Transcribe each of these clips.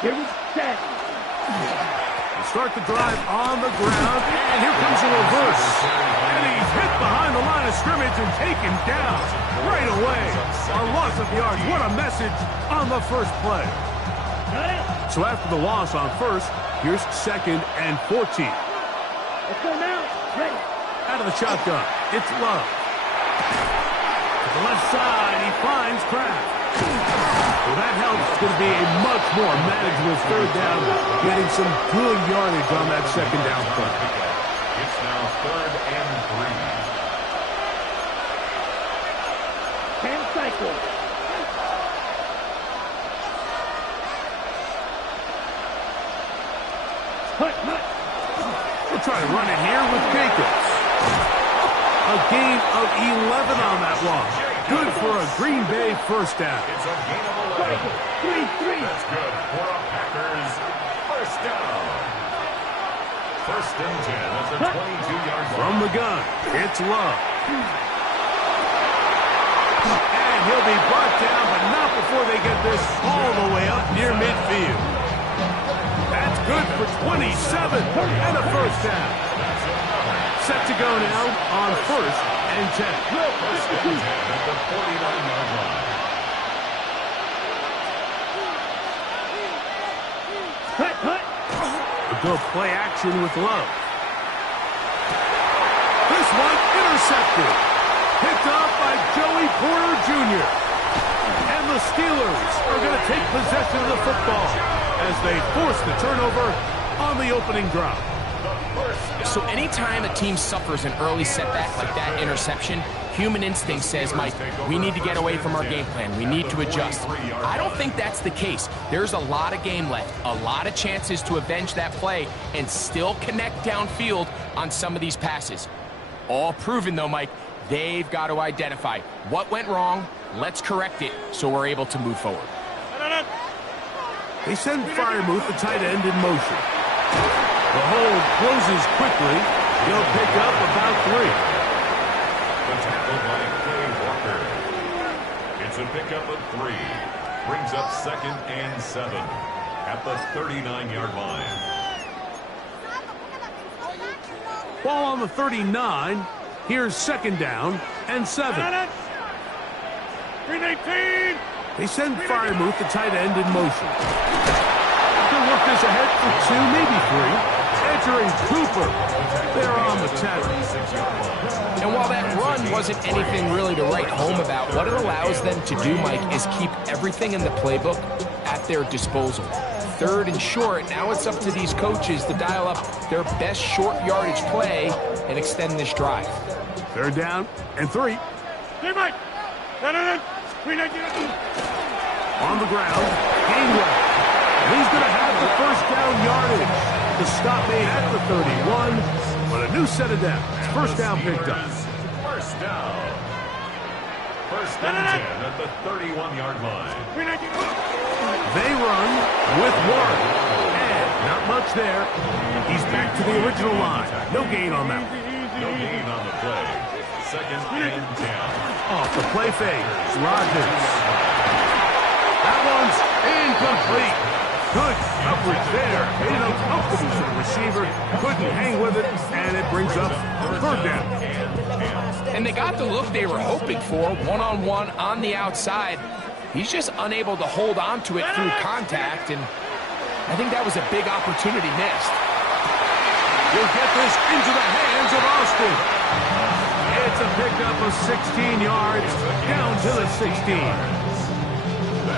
Here we set. Start the drive on the ground, and here comes a reverse. And he's hit behind the line of scrimmage and taken down right away. A loss of yards. What a message on the first play. So after the loss on first, here's 2nd and 14. Let's go now. Ready. Out of the shotgun, it's Love. To the left side, he finds Kraft. Well, that helps. It's going to be a much more manageable 3rd down, getting some good yardage on that 2nd down play. It's now 3rd and 3. 10 cycles. Hut. We'll try to run it here with Jacobs. A gain of 11 on that walk. Good for a Green Bay 1st down. It's a gain of 11. 3. That's good for a Packers 1st down. 1st and 10 at the 22-yard line. From the gun, it's Love. And he'll be brought down, but not before they get this all the way up near midfield. That's good for 27 and a 1st down. Set to go now on 1st and 10. 1st and 10 at the 49-yard line. Hut. A good play action with Love. This one intercepted. Picked off by Joey Porter Jr. And the Steelers are going to take possession of the football as they force the turnover on the opening drive. So anytime a team suffers an early setback like that interception, human instinct says, Mike, we need to get away from our game plan. We need to adjust. I don't think that's the case. There's a lot of game left, a lot of chances to avenge that play and still connect downfield on some of these passes. All proven, though, Mike, they've got to identify what went wrong, let's correct it so we're able to move forward. They send Freiermuth, the tight end, in motion. The hold closes quickly. He'll pick up about 3. The tackle by Quay Walker. It's a pickup of 3. Brings up 2nd and 7 at the 39-yard line. Ball on the 39. Here's 2nd down and 7. 319. They send Freiermuth, the tight end, in motion. They'll work this ahead for 2, maybe 3. Entering Cooper. They're on the tackle. And while that run wasn't anything really to write home about, what it allows them to do, Mike, is keep everything in the playbook at their disposal. 3rd and short, now it's up to these coaches to dial up their best short yardage play and extend this drive. 3rd down and 3. Hey, Mike. 319. On the ground, Gainwell. He's going to have the 1st down yardage. The stop made at the 31, but a new set of downs. 1st down picked up. 1st down. 1st and 10 at the 31-yard line. They run with 1. And not much there. He's back to the original line. No gain on that one. No gain on the play. 2nd and 10. Off the play fake. Rodgers. That one's incomplete. Good coverage there. Made it uncomfortable for the receiver. Couldn't hang with it, and it brings up 3rd down. And they got the look they were hoping for, one-on-one on the outside. He's just unable to hold on to it through contact, and I think that was a big opportunity missed. He'll get this into the hands of Austin. It's a pickup of 16 yards down to the 16.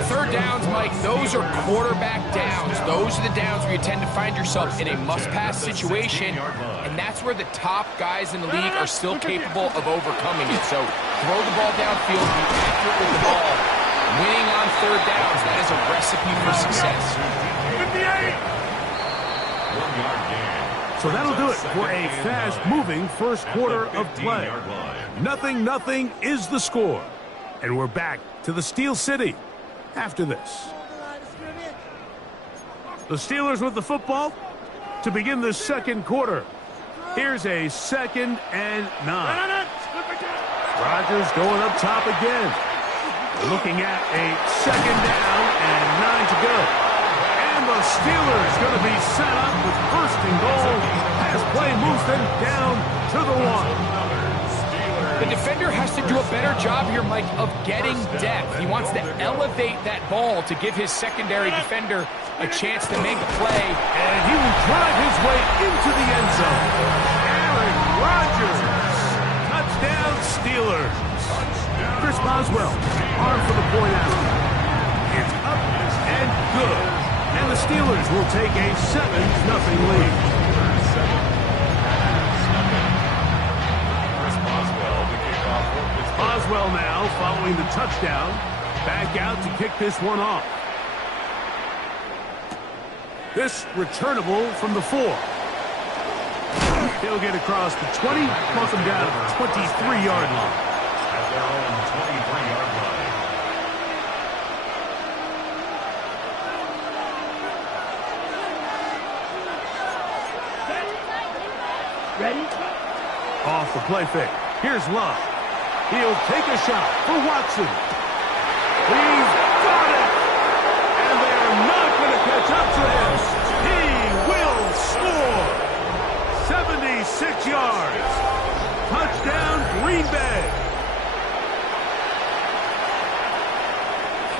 3rd downs, Mike, those are quarterback downs. Those are the downs where you tend to find yourself in a must-pass situation, and that's where the top guys in the league are still capable of overcoming it. So throw the ball downfield, be accurate with the ball. Winning on 3rd downs, that is a recipe for success. 58. 1-yard gain. So that'll do it for a fast-moving first quarter of play. 0-0 is the score. And we're back to the Steel City after this. The Steelers with the football to begin the 2nd quarter. Here's a 2nd and 9. Rodgers going up top again. Looking at a 2nd down and 9 to go. And the Steelers going to be set up with first and goal. Pass play moves them down to the 1. The defender has to do a better job here, Mike, of getting depth. He wants to elevate that ball to give his secondary defender a chance to make a play. And he will drive his way into the end zone. Aaron Rodgers. Touchdown, Steelers. Chris Boswell, arm for the point after. It's up and good. And the Steelers will take a 7-0 lead. Boswell now following the touchdown. Back out to kick this one off. This returnable from the 4. He'll get across the 20, mark him down at the 23-yard line. At their own 23-yard line. Ready? Off the play fake. Here's Love. He'll take a shot for Watson. He's got it! And they're not going to catch up to him. He will score! 76 yards. Touchdown, Green Bay.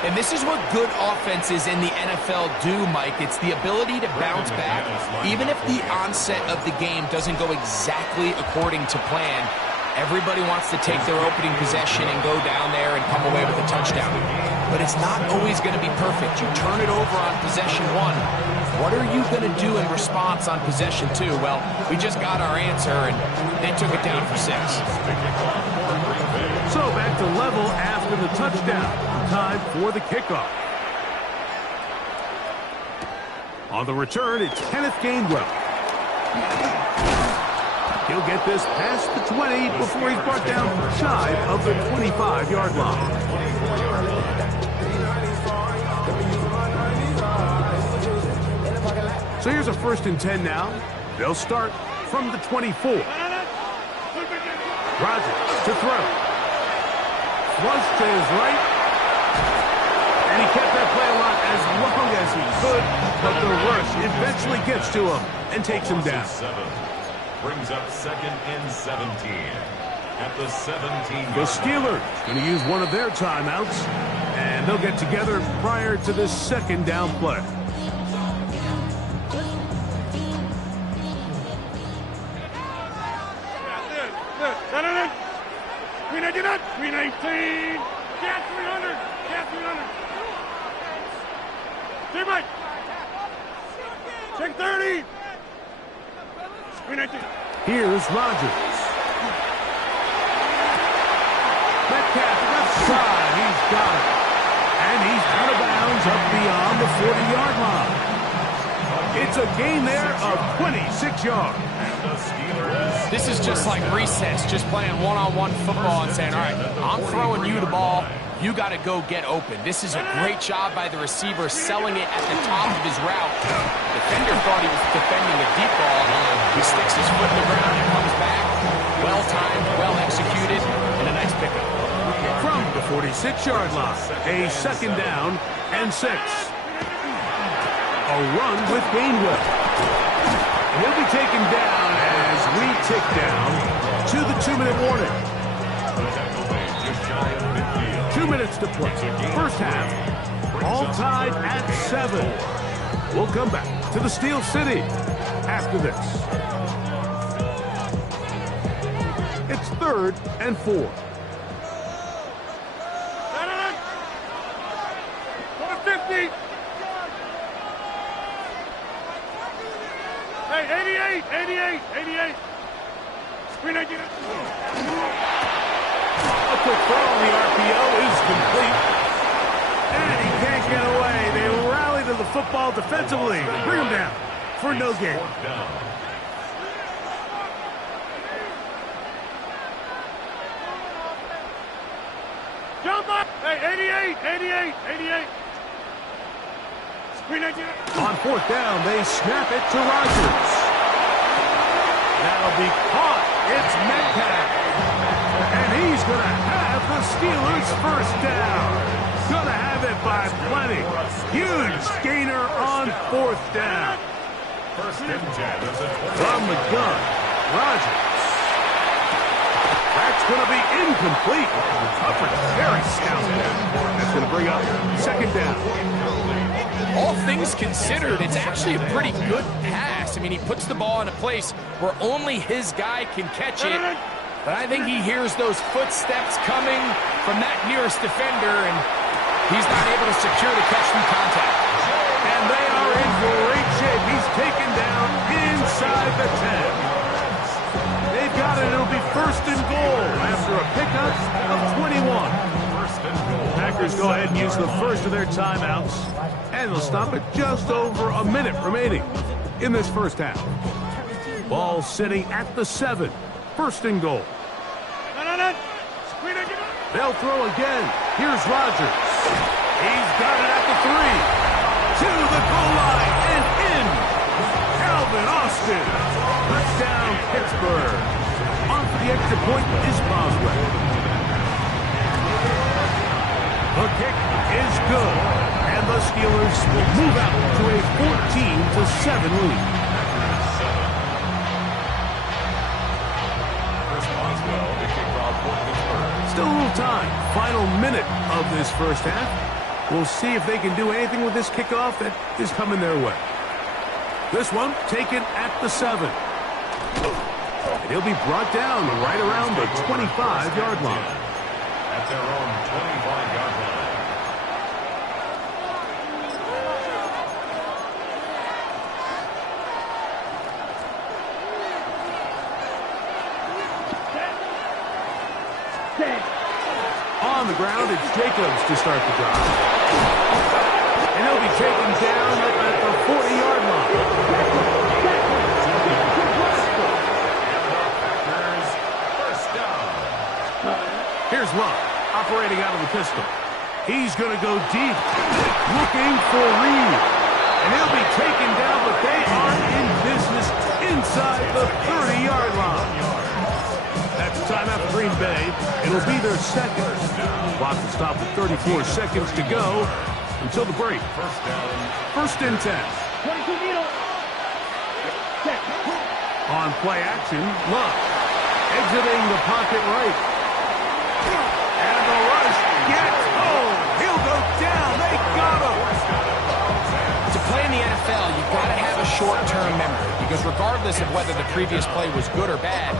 And this is what good offenses in the NFL do, Mike. It's the ability to bounce back. Even if the onset of the game doesn't go exactly according to plan, everybody wants to take their opening possession and go down there and come away with a touchdown. But it's not always going to be perfect. You turn it over on possession 1. What are you going to do in response on possession 2? Well, we just got our answer, and they took it down for 6. So back to level after the touchdown. Time for the kickoff. On the return, it's Kenneth Gainwell. He'll get this past the 20 before he's brought down shy of the 25-yard line. So here's a 1st and 10 now. They'll start from the 24. Rodgers to throw. Flush to his right. And he kept that play alive as long as he could, but the rush eventually gets to him and takes him down. Brings up 2nd and 17. At the 17. The Steelers going to use one of their timeouts, and they'll get together prior to this 2nd down play. Good. 319. 319. Gas 300. Gas 300. Stay Mike. Check 30. 319. Here's Rodgers. Metcalf left side. He's got it. And he's out of bounds up beyond the 40-yard line. It's a gain there of 26 yards. This is just like recess, just playing one-on-one football and saying, all right, I'm throwing you the ball. You got to go get open. This is a great job by the receiver selling it at the top of his route. The defender thought he was defending a deep ball. He sticks his foot in the ground and comes back. Well-timed, well-executed, and a nice pickup. From the 46-yard line, a 2nd down and 6. A run with Gainwell. He'll be taken down as we tick down to the 2-minute warning. 2 minutes to play. First half, all tied at 7. We'll come back to the Steel City after this. It's 3rd and 4. 50. Hey, 88. 319. A quick throw on the RPO is complete. And he can't get away. They rally to the football defensively. Bring him down for no gain. Jump up. Hey, 88. 319. On 4th down, they snap it to Rodgers. That'll be caught. It's Metcalf. And he's going to have the Steelers' 1st down. Going to have it by plenty. Huge gainer on 4th down. First and 10 is a From the gun, Rodgers. That's going to be incomplete. Coverage very stout. That's going to bring up 2nd down. All things considered, it's actually a pretty good pass. I mean, he puts the ball in a place where only his guy can catch it. But I think he hears those footsteps coming from that nearest defender, and he's not able to secure the catch through contact. And they are in great shape. He's taken down inside the 10. They've got it. It'll be 1st and goal after a pickup of 21. Packers go ahead and use the first of their timeouts, and they'll stop it just over a minute remaining in this first half. Ball sitting at the 7. 1st and goal. They'll throw again. Here's Rodgers. He's got it at the 3. To the goal line and in. Calvin Austin. Touchdown, Pittsburgh. On for the extra point is Boswell. The kick is good. And the Steelers will move out to a 14-7 lead. Still a little time. Final minute of this first half. We'll see if they can do anything with this kickoff that is coming their way. This one taken at the 7. And he'll be brought down right around the 25-yard line. At their own 25-yard line. On the ground, it's Jacobs to start the drive. And he'll be taken down up at the 40-yard line. First down. Here's Love, operating out of the pistol. He's going to go deep, looking for Reed. And he'll be taken down, but they are in business inside the 30-yard line. That's timeout for Green Bay. It'll be their 2nd. Clock will stop with 34 seconds to go until the break. First down. 1st and 10. On play action, Love exiting the pocket right. And the rush gets home. He'll go down. They got him. To play in the NFL, you've got to have a short-term memory, because regardless of whether the previous play was good or bad,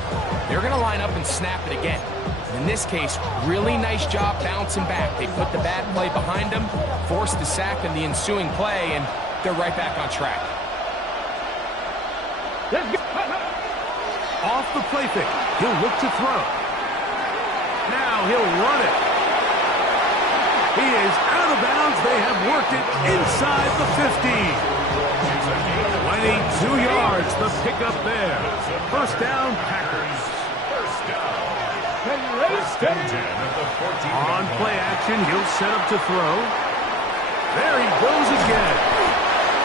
they're going to line up and snap it again. In this case, really nice job bouncing back. They put the bad play behind them, forced the sack in the ensuing play, and they're right back on track. Off the play fake. He'll look to throw. Now he'll run it. He is out of bounds. They have worked it inside the 15. 22 yards, the pickup there. First down, Packers. First down. First and 10 at the 14. On play action, he'll set up to throw. There he goes again.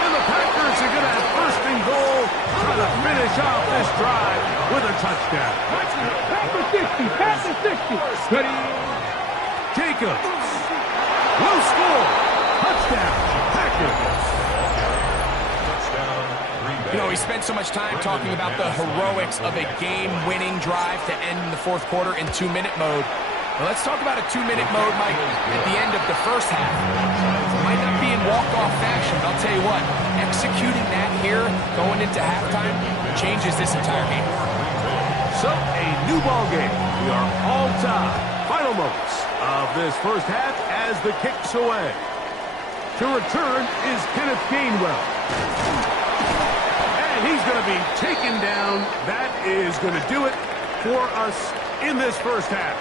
And the Packers are going to have 1st and goal, trying to finish off this drive with a touchdown. Pack the 60. Ready? Jacobs will score. Touchdown, Packers. You know, we spent so much time talking about the heroics of a game-winning drive to end in the 4th quarter in 2-minute mode. Well, let's talk about a 2-minute mode, Mike, at the end of the first half. It might not be in walk-off fashion, but I'll tell you what, executing that here going into halftime changes this entire game. So, a new ball game. We are all tied. Final moments of this first half as the kick's away. To return is Kenneth Gainwell. And he's going to be taken down. That is going to do it for us in this first half.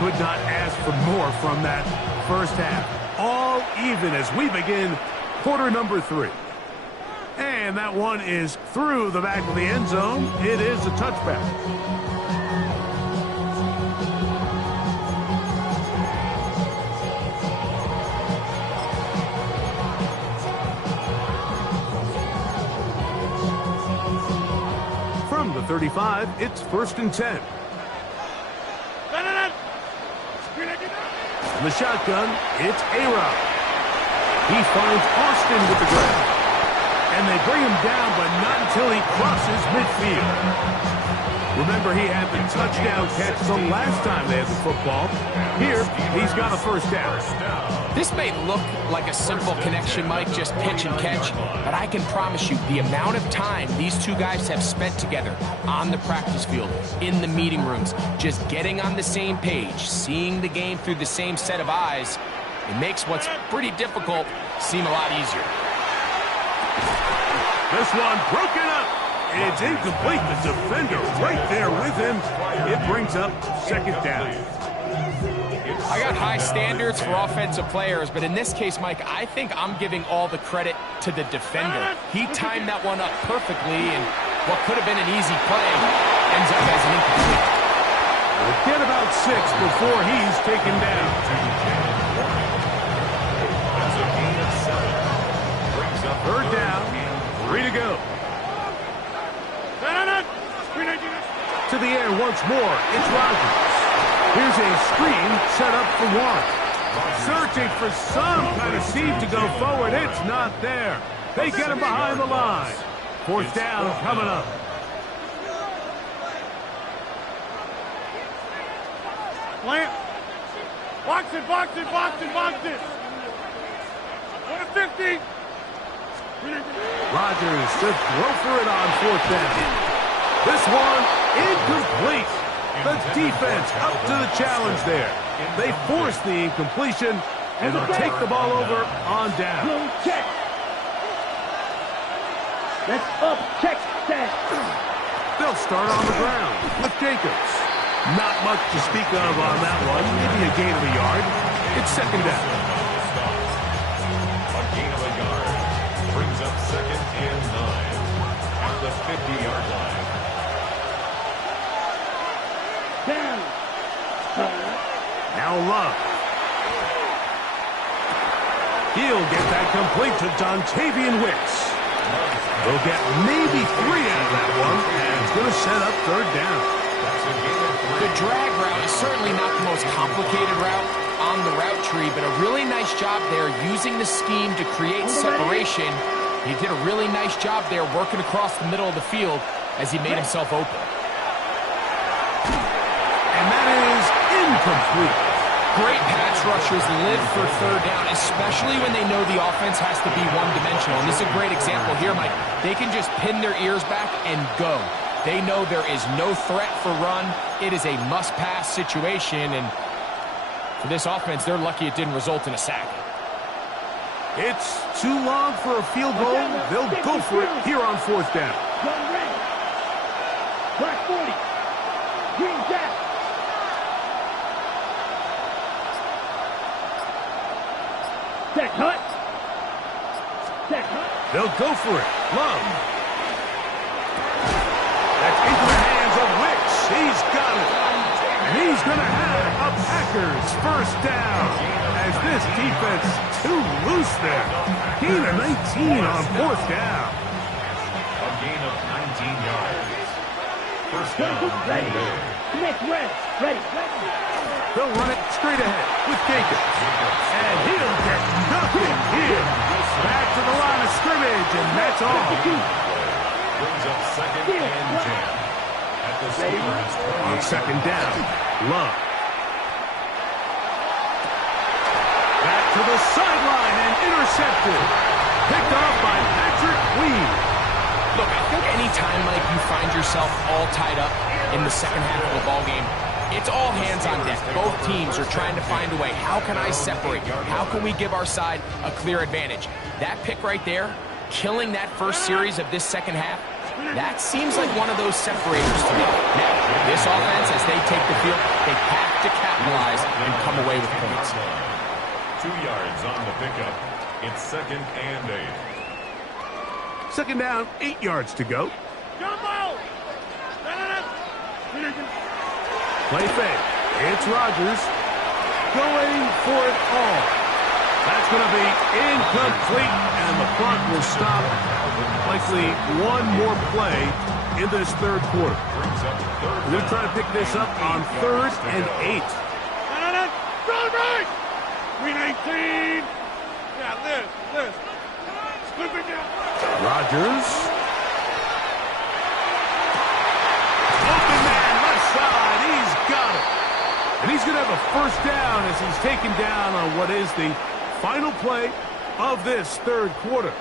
Could not ask for more from that first half. All even as we begin quarter number 3. And that one is through the back of the end zone. It is a touchback. From the 35, it's 1st and 10. In the shotgun, it's A-Rob. He finds Austin with the grab. And they bring him down, but not until he crosses midfield. Remember, he had the touchdown catch the last time they had the football. Here, he's got a first down. This may look like a simple connection, Mike, just pitch and catch, but I can promise you the amount of time these two guys have spent together on the practice field, in the meeting rooms, just getting on the same page, seeing the game through the same set of eyes, it makes what's pretty difficult seem a lot easier. This one broken up. It's incomplete. The defender right there with him. It brings up 2nd down. I got high standards for offensive players, but in this case, Mike, I think I'm giving all the credit to the defender. He timed that one up perfectly, and what could have been an easy play ends up as an incomplete. We'll get about 6 before he's taken down. That's a gain of 7. Brings up 3rd down, 3 to go. To the air once more, it's Rodgers. Here's a screen set up for one. Searching for some kind of seam to go forward. It's not there. They get him behind the line. 4th down coming up. Plant. Box it, box it, box it, box it. 150. Rodgers to throw for it on 4th down. This one incomplete. The defense up to the challenge there. They force the incompletion and they'll take the ball over on down. Check. That's up. Check that. They'll start on the ground with Jacobs. Not much to speak of on that one. Maybe a gain of a yard. It's 2nd down. a gain of a yard. Brings up 2nd and 9 at the 50-yard line. Down. Now Love. He'll get that complete to Dontavian Wicks. They'll get maybe 3 out of that one, and it's going to set up 3rd down. The drag route is certainly not the most complicated route on the route tree, but a really nice job there using the scheme to create separation. He did a really nice job there working across the middle of the field as he made himself open. And that is incomplete. Great pass rushers live for 3rd down, especially when they know the offense has to be one-dimensional. And this is a great example here, Mike. They can just pin their ears back and go. They know there is no threat for run. It is a must-pass situation, and for this offense, they're lucky it didn't result in a sack. It's too long for a field goal. They'll go for it here on 4th down. Black 40. Green Jack. Check hut. Check hut. They'll go for it. Love. That's into the hands of Wicks. He's got it. And he's going to have a Packers 1st down as this defense too loose there. Gain of 19 on 4th down. A gain of 19 yards. 1st down. Ready. Next ready. Ready. They'll run it straight ahead with Jacobs. And he'll get nothing here. Back to the line of scrimmage, and that's all. Brings up 2nd and 10. At the Steelers' 20. On 2nd down, Love. Back to the sideline and intercepted. Picked off by Patrick Weed. Look, I think anytime, Mike, you find yourself all tied up in the second half of the ball game, it's all hands on deck. Both teams are trying to find a way. How can I separate? How can we give our side a clear advantage? That pick right there, killing that first series of this second half, that seems like one of those separators to me. Now, this offense, as they take the field, they have to capitalize and come away with points. 2 yards on the pickup. It's 2nd and 8. 2nd down, 8 yards to go. Play fake. It's Rodgers going for it all. That's going to be incomplete, and the clock will stop. Likely one more play in this third quarter. We're going to try to pick this up on 3rd and 8. Right! Green 18! Yeah, Liz. Slip it down. Rodgers. Open man, left side. He's got it. And he's going to have a first down as he's taken down on what is the final play of this third quarter.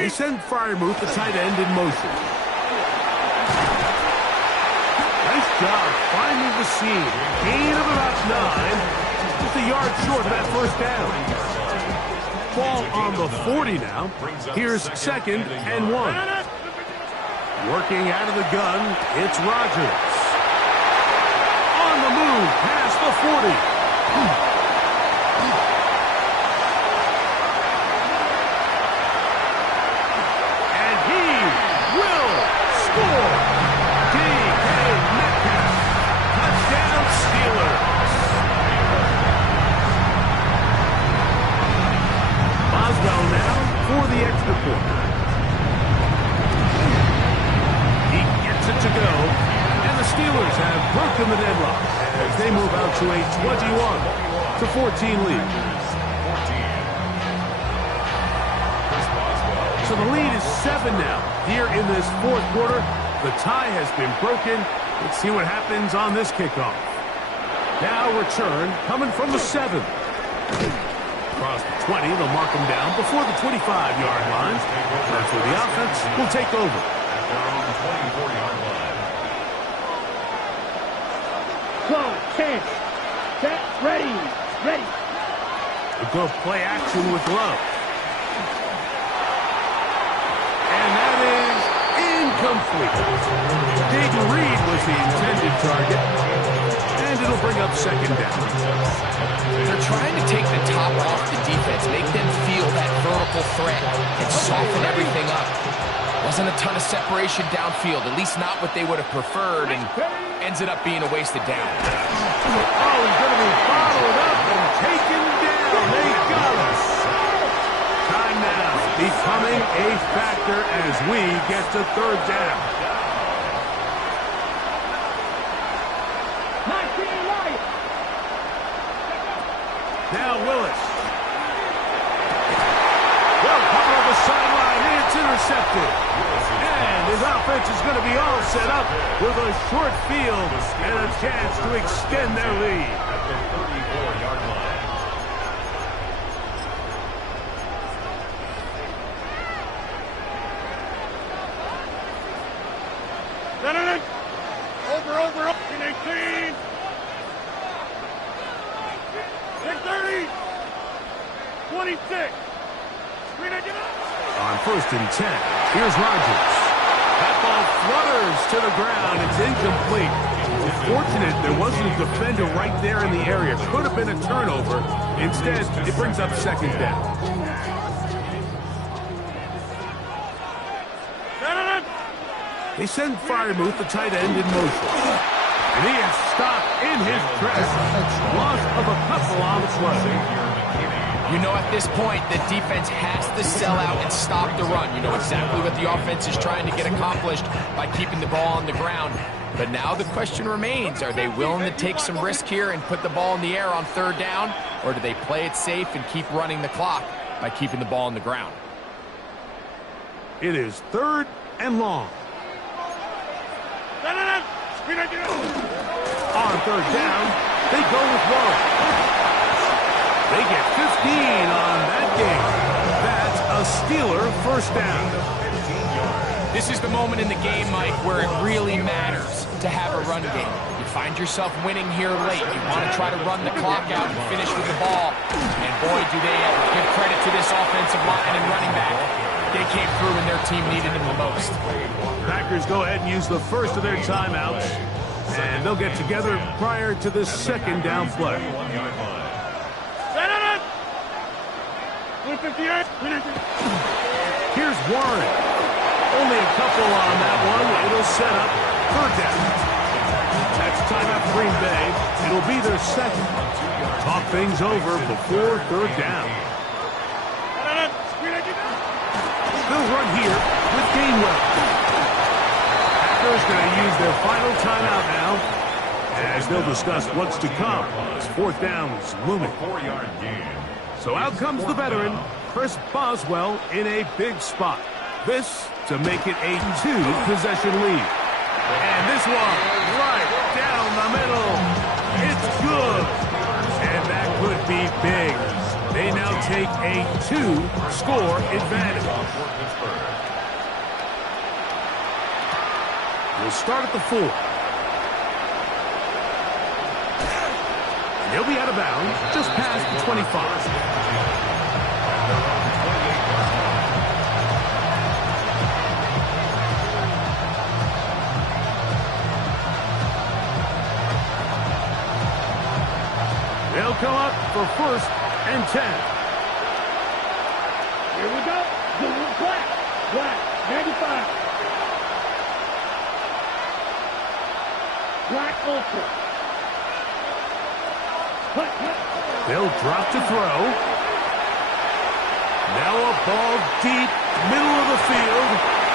They send Freiermuth, the tight end, in motion. Nice job finding the seam. Gain of about 9. Just a yard short of that first down. Ball on the 40 now. Here's 2nd and 1. Working out of the gun, it's Rodgers. On the move, past the 40. For the extra point. He gets it to go, and the Steelers have broken the deadlock as they move out to a 21-14 lead. So the lead is 7 now here in this fourth quarter. The tie has been broken. Let's see what happens on this kickoff. Now return coming from the 7. Across the 20, they'll mark them down before the 25-yard line. That's where the offense will take over. At their own 24-yard line. Go, chance. Set, ready. We'll go play action with Love. And that is incomplete. Dayton Reed was the intended target. And it'll bring up 2nd down. They're trying to take the top off the defense, make them feel that vertical threat, and soften everything up. Wasn't a ton of separation downfield, at least not what they would have preferred, and ends it up being a wasted down. Oh, he's going to be followed up and taken down. They got us. Time now becoming a factor as we get to 3rd down. Now Willis. Well, cover of the sideline. It's intercepted. And his offense is going to be all set up with a short field and a chance to extend their lead. At the 34-yard line. Over. 18. 30. 26. On 1st and 10, here's Rodgers. That ball flutters to the ground. It's incomplete. Fortunate there wasn't a defender right there in the area. Could have been a turnover. Instead, it brings up 2nd down. They send Freiermuth, the tight end, in motion. And he is stopped in his tracks. Loss of a couple on the play. You know, at this point, the defense has to sell out and stop the run. You know exactly what the offense is trying to get accomplished by keeping the ball on the ground. But now the question remains, are they willing to take some risk here and put the ball in the air on 3rd down? Or do they play it safe and keep running the clock by keeping the ball on the ground? It is 3rd and long. On 3rd down, they go with 1. They get 15 on that game. That's a Steeler first down. This is the moment in the game, Mike, where it really matters to have a run game. You find yourself winning here late. You want to try to run the clock out and finish with the ball. And boy, do they ever. Give credit to this offensive line and running back. They came through when their team needed them the most. Packers go ahead and use the first of their timeouts. And they'll get together prior to the second down play. Here's Warren. Only a couple on that one. It'll set up third down. That's timeout Green Bay. It'll be their second. Talk things over before third down. They'll run here with Gainwell. Packers going to use their final timeout now as they'll discuss what's to come as fourth down is looming. So out comes the veteran, Chris Boswell, in a big spot. This to make it a two-possession lead. And this one right down the middle. It's good. And that could be big. They now take a two-score advantage. We'll start at the 4. And he'll be out of bounds just past the 25. They'll come up for first and 10. Here we go. Black. 95. Black ultra. They'll drop to throw. Now a ball deep, middle of the field.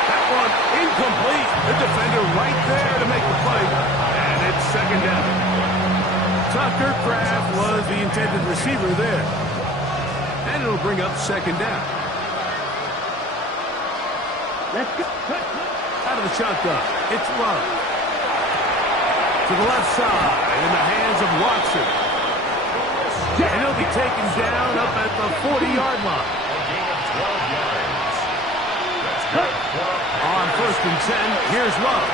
That one incomplete. The defender right there to make the play. And it's second down. Tucker Kraft was the intended receiver there. And it'll bring up second down. Let's go. Out of the shotgun, it's Love. To the left side, in the hands of Watson. And he'll be taken down up at the 40-yard line. On first and 10, here's Love.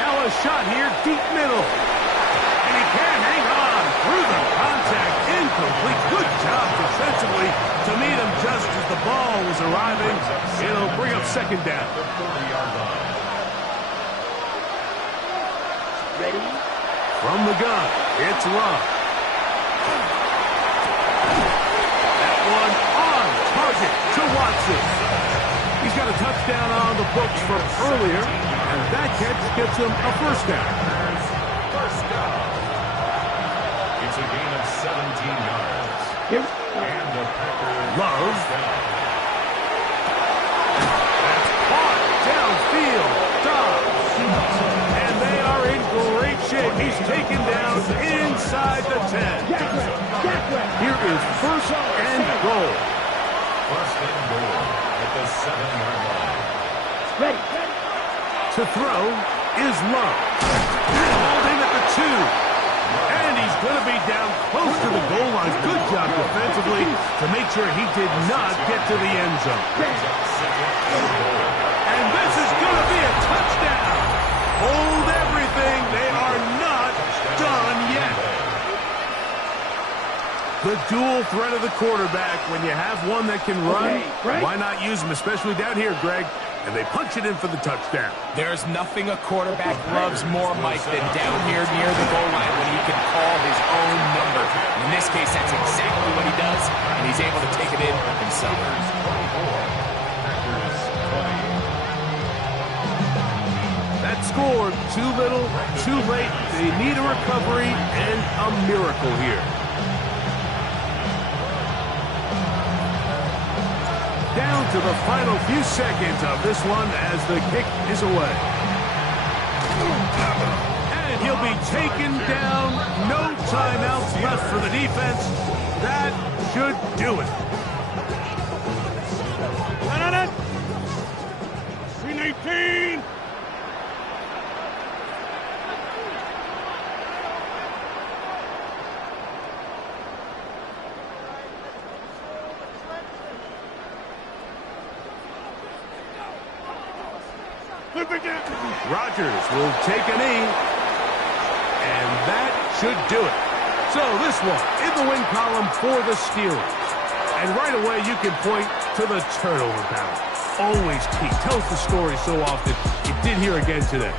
Now a shot here, deep middle. And he can hang on through the contact. Incomplete. Good job defensively to meet him just as the ball was arriving. It'll bring up second down. Ready? From the gun, it's Love. That one on target to Watson. He's got a touchdown on the books from earlier, and that catch gets him a first down. It's a gain of 17 yards. And the Packers Love. That's caught downfield. Dobbs. And they are in great shape. He's taken down inside the 10. Here is first and goal. First and goal at the 7-yard line. Ready. To throw is Love. Holding at the 2. And he's going to be down close to the goal line. Good job defensively to make sure he did not get to the end zone. And this is going to be a touchdown. Hold everything. They are not done yet. The dual threat of the quarterback. When you have one that can run, why not use him, especially down here, Greg? And they punch it in for the touchdown. There's nothing a quarterback loves more, Mike, than down here near the goal line when he can call his own number. In this case, that's exactly what he does, and he's able to take it in himself. That score, too little, too late. They need a recovery and a miracle here. Down to the final few seconds of this one as the kick is away. And he'll be taken down. No timeouts left for the defense. That should do it. 319. Rodgers will take a knee, and that should do it. So this one in the win column for the Steelers. And right away you can point to the turnover battle. Always key. Tells the story so often. It did here again today.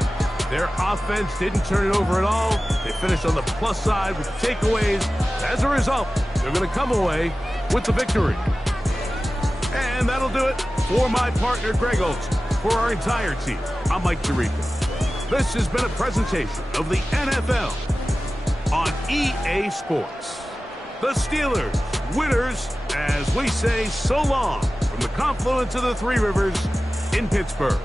Their offense didn't turn it over at all. They finished on the plus side with takeaways. As a result, they're going to come away with the victory. And that'll do it for my partner, Greg Olson. For our entire team, I'm Mike Tirico. This has been a presentation of the NFL on EA Sports. The Steelers, winners, as we say so long from the confluence of the Three Rivers in Pittsburgh.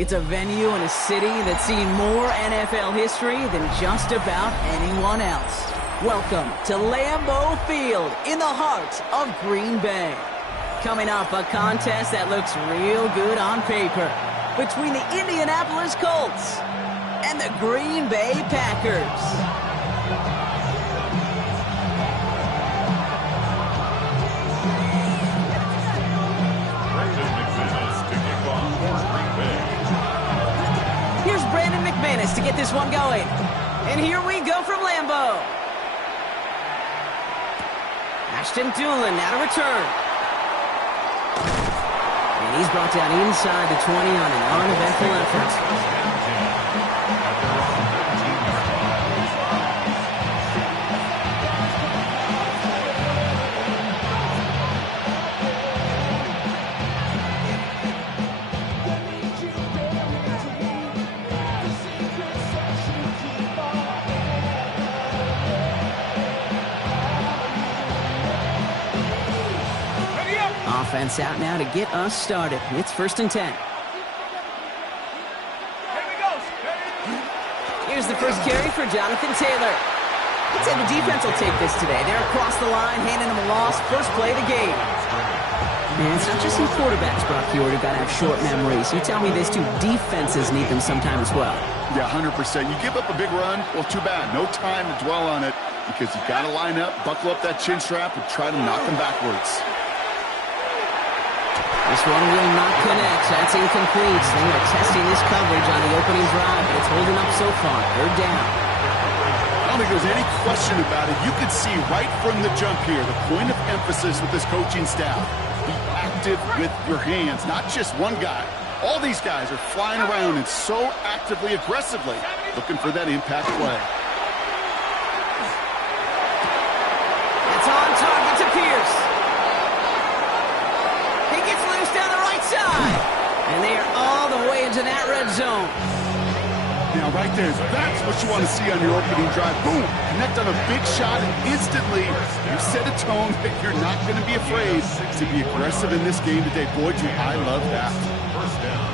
It's a venue in a city that's seen more NFL history than just about anyone else. Welcome to Lambeau Field in the heart of Green Bay. Coming up, a contest that looks real good on paper between the Indianapolis Colts and the Green Bay Packers. To get this one going. And here we go from Lambeau. Ashton Doolin now to return. And he's brought down inside the 20 on an uneventful effort. offense out now to get us started. It's 1st and 10. Here's the first carry for Jonathan Taylor. Let's say the defense will take this today. They're across the line, handing him a loss. First play of the game. Man, it's not just some quarterbacks, Brock Huard, who got to have short memories. You tell me this too, defenses need them sometime as well. Yeah, 100%. You give up a big run, well, too bad. No time to dwell on it because you got to line up, buckle up that chin strap, and try to knock them backwards. This one will not connect. That's incomplete. They are testing this coverage on the opening drive, but it's holding up so far. 3rd down. I don't think there's any question about it. You could see right from the jump here the point of emphasis with this coaching staff. Be active with your hands, not just one guy. All these guys are flying around and so actively, aggressively looking for that impact play. It's on target to Pierce. He gets loose down the right side. And they are all the way into that red zone. Now, right there, that's what you want to see on your opening drive. Boom! Connect on a big shot, and instantly you set a tone that you're not going to be afraid to be aggressive in this game today. Boy, do I love that. 1st down.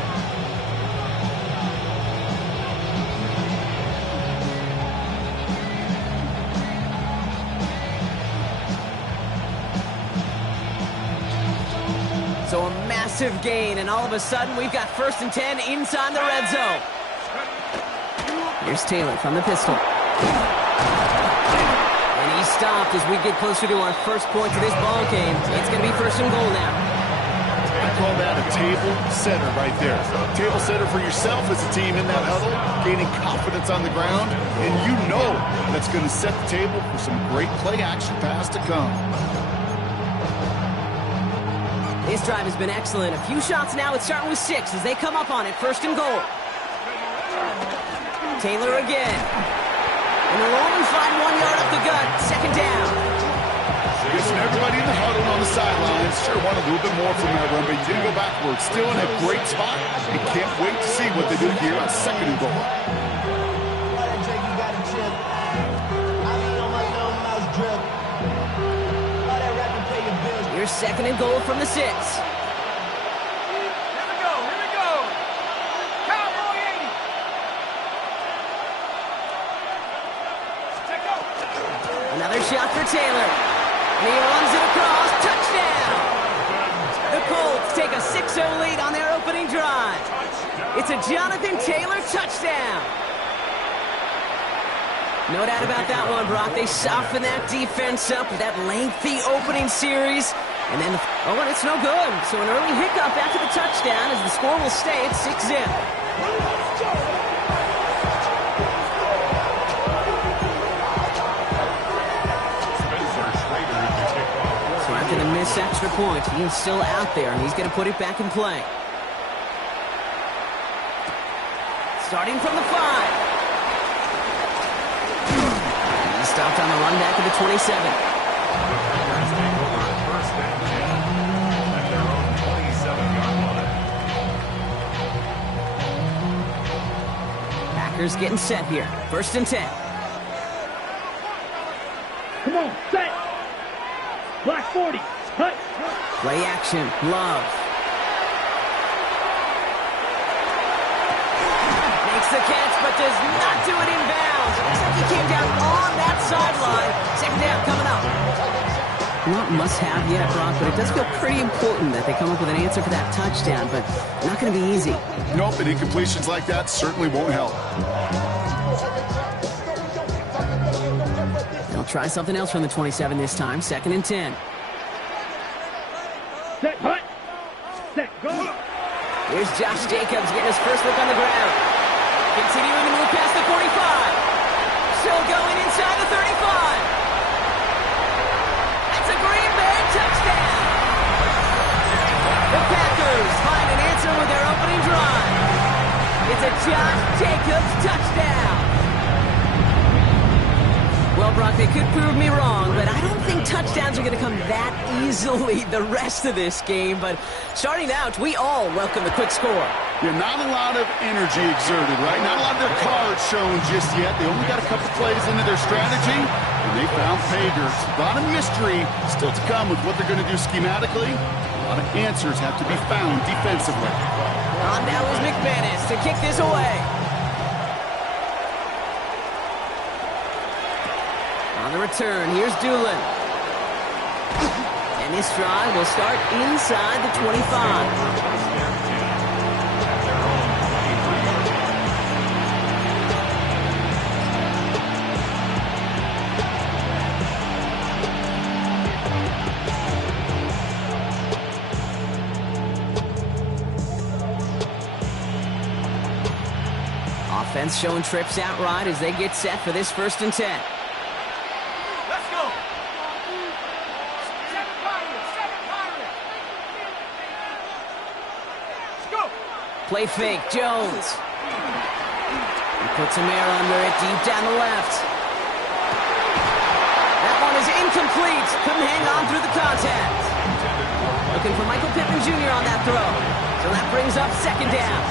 So a massive gain, and all of a sudden we've got 1st and 10 inside the red zone. Here's Taylor from the pistol. And he's stopped as we get closer to our first point to this ball game. It's going to be 1st and goal now. I call that a table setter right there. Table setter for yourself as a team in that huddle, gaining confidence on the ground, and you know that's going to set the table for some great play action pass to come. This drive has been excellent. A few shots now. It's starting with 6 as they come up on it. 1st and goal. Taylor again. And they'll only find 1 yard up the gut. 2nd down. Listen, everybody in the huddle on the sidelines sure want a little bit more from that run, but you didn't go backwards. Still in a great spot. You can't wait to see what they do here on 2nd and goal. Here's 2nd and goal from the 6. Another shot for Taylor. And he runs it across. Touchdown! The Colts take a 6-0 lead on their opening drive. It's a Jonathan Taylor touchdown. No doubt about that one, Brock. They soften that defense up with that lengthy opening series. And then, and it's no good. So an early hiccup after the touchdown as the score will stay at 6-0. After the missed extra point, he is still out there, and he's going to put it back in play. Starting from the 5. He's stopped on the run back of the 27. Packers getting set here. 1st and 10. Come on, set. Black 40, cut. Play action, Love. Makes the catch, but does not do it in bounds. Looks like he came down on that sideline. 2nd down coming up. Not must-have yet, Brock, but it does feel pretty important that they come up with an answer for that touchdown, but not going to be easy. Nope, and incompletions like that certainly won't help. They'll try something else from the 27 this time. 2nd and 10. Set, hut. Set, go. Here's Josh Jacobs getting his first look on the ground. Continuing to move past the 45. Still going inside the 35. That's a Green Bay touchdown. The Packers find an answer with their opening drive. It's a Josh Jacobs touchdown. Well, Brock, they could prove me wrong, but I don't think touchdowns are going to come that easily the rest of this game. But starting out, we all welcome the quick score. Yeah, not a lot of energy exerted, right? Not a lot of their cards shown just yet. They only got a couple plays into their strategy, and they found pay dirt. A lot of mystery still to come with what they're going to do schematically. A lot of answers have to be found defensively. On now is McManus to kick this away. On the return, here's Doolin. And this drive will start inside the 25. Offense showing trips out right as they get set for this 1st and 10. Let's go. Let's go. Play fake, Jones. He puts him there under it, deep down the left. That one is incomplete. Couldn't hang on through the contact. Looking for Michael Pittman Jr. on that throw. So that brings up 2nd down.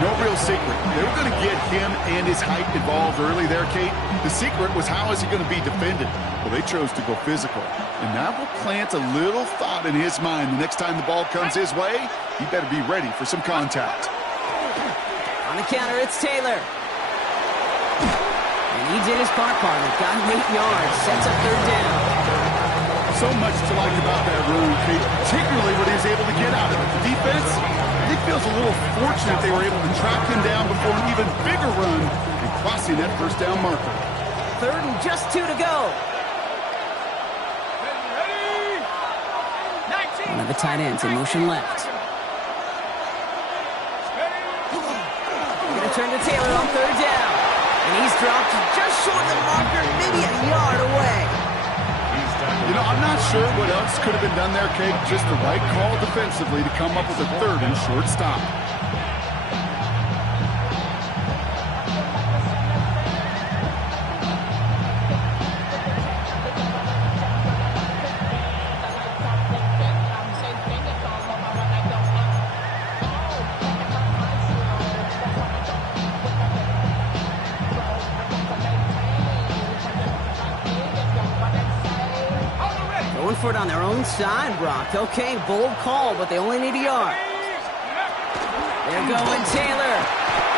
No real secret. They were going to get him and his height involved early there, Kate. The secret was how is he going to be defended? Well, they chose to go physical. And that will plant a little thought in his mind. The next time the ball comes his way, he better be ready for some contact. On the counter, it's Taylor. And he did his part, partner. Got him 8 yards. Sets up 3rd down. So much to like about that run, Kate, particularly what he was able to get out of it. The defense, it feels a little fortunate they were able to track him down before an even bigger run and crossing that 1st down marker. 3rd and just 2 to go. One of the tight ends in motion left. We're going to turn to Taylor on 3rd down. And he's dropped just short of the marker, maybe a yard away. You know, I'm not sure what else could have been done there, Kate. Just the right call defensively to come up with a 3rd and short stop. For it on their own side, Brock. Okay, bold call, but they only need a yard. They're going Taylor.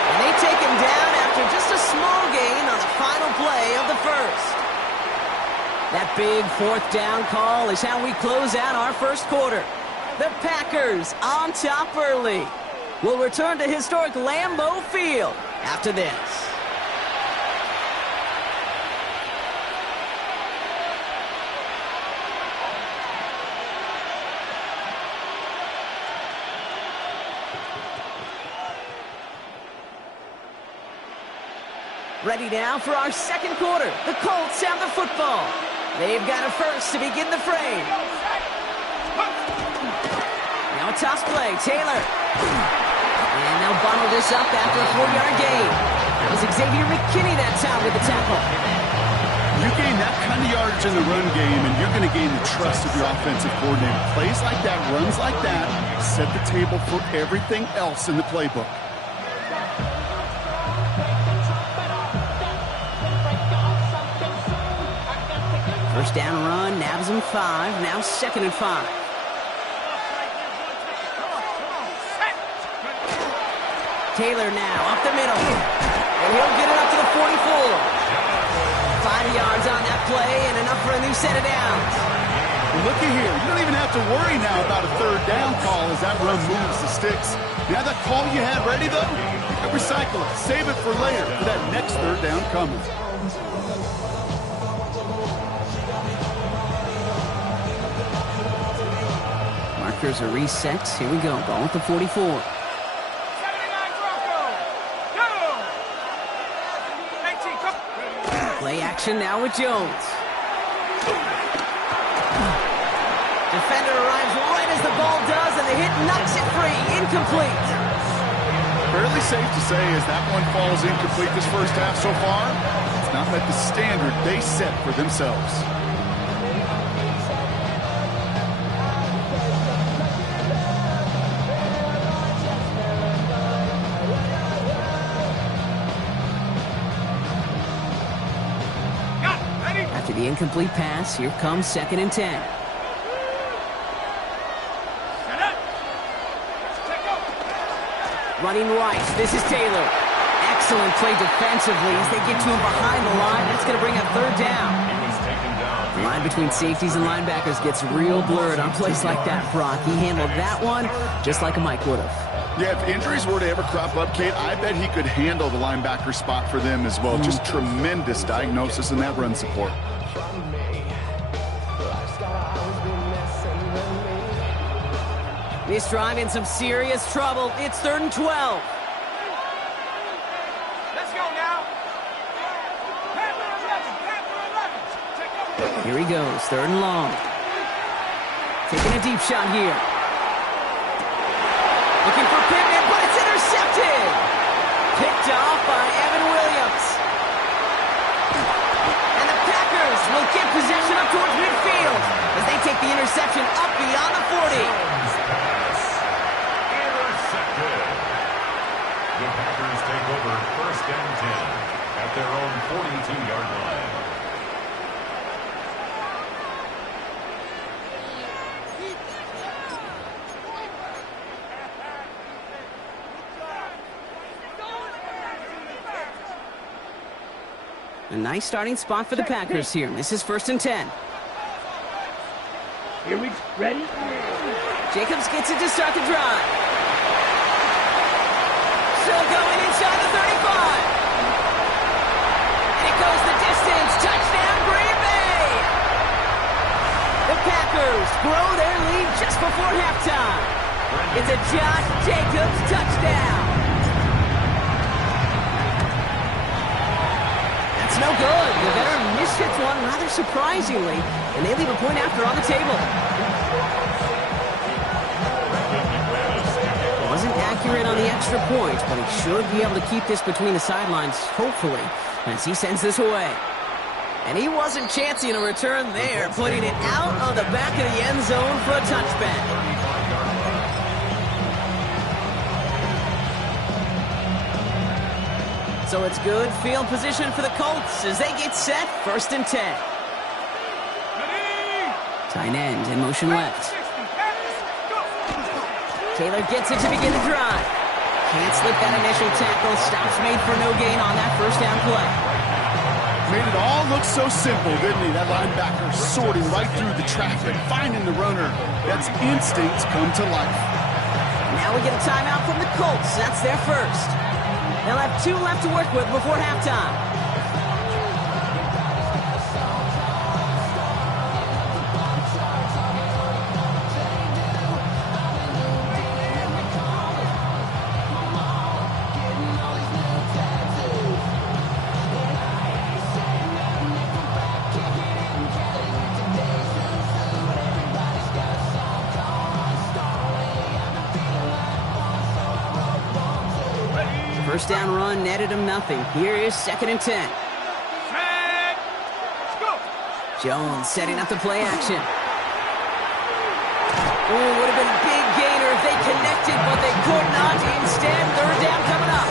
And they take him down after just a small gain on the final play of the 1st. That big 4th down call is how we close out our 1st quarter. The Packers on top early. We'll return to historic Lambeau Field after this. Ready now for our 2nd quarter. The Colts have the football. They've got a 1st to begin the frame. Now a toss play, Taylor. And they'll bundle this up after a 4-yard gain. That was Xavier McKinney that time with the tackle. You gain that kind of yardage in the run game, and you're going to gain the trust of your offensive coordinator. Plays like that, runs like that, set the table for everything else in the playbook. 1st down run, nabs him 5, now 2nd and 5. Taylor now, up the middle. And he'll get it up to the 44. 5 yards on that play and enough for a new set of downs. Looky here, you don't even have to worry now about a 3rd down call as that run moves the sticks. You have that call you had ready, though? You can recycle it, save it for later for that next 3rd down coming. Markers are reset. Here we go. Ball at the 44. Play action now with Jones. Defender arrives right as the ball does, and the hit knocks it free. Incomplete. Fairly safe to say as that one falls incomplete this 1st half so far, it's not met the standard they set for themselves. After the incomplete pass, here comes 2nd and 10. Running right, this is Taylor. Excellent play defensively as they get to him behind the line. That's going to bring up third down. He was taken down. The line between safeties and linebackers gets real blurred on plays like that, Brock. He handled that one just like a Mike would have. Yeah, if injuries were to ever crop up, Kate, I bet he could handle the linebacker spot for them as well. Just tremendous diagnosis in that run support. This drive in some serious trouble. It's 3rd and 12. Let's go now. Here he goes, 3rd and long. Taking a deep shot here. Looking for Pittman, but it's intercepted. Picked off by Evan Williams. And the Packers will get possession up towards midfield as they take the interception up beyond the 40. The Packers take over 1st and 10 at their own 42-yard line. A nice starting spot for the Packers here. This is 1st and 10. Here we ready? Jacobs gets it to start the drive. Still going inside the 35. And it goes the distance. Touchdown, Green Bay! The Packers grow their lead just before halftime. It's a Josh Jacobs touchdown. That's no good. The veteran mishits one rather surprisingly, and they leave a point after on the table. Wasn't accurate on the extra point, but he should be able to keep this between the sidelines, hopefully, as he sends this away. And he wasn't chancing a return there, putting it out on the back of the end zone for a touchback. So it's good field position for the Colts as they get set, 1st and 10. Tight end in motion left. Taylor gets it to begin the drive. Can't slip that initial tackle. Stops made for no gain on that 1st down play. Made it all look so simple, didn't he? That linebacker sorting right through the traffic, finding the runner. That's instincts come to life. Now we get a timeout from the Colts. That's their first. They'll have 2 left to work with before halftime. First down run netted him nothing. Here is 2nd and 10. Jones setting up the play action. Oh, would have been a big gainer if they connected, but they could not. Instead, 3rd down coming up.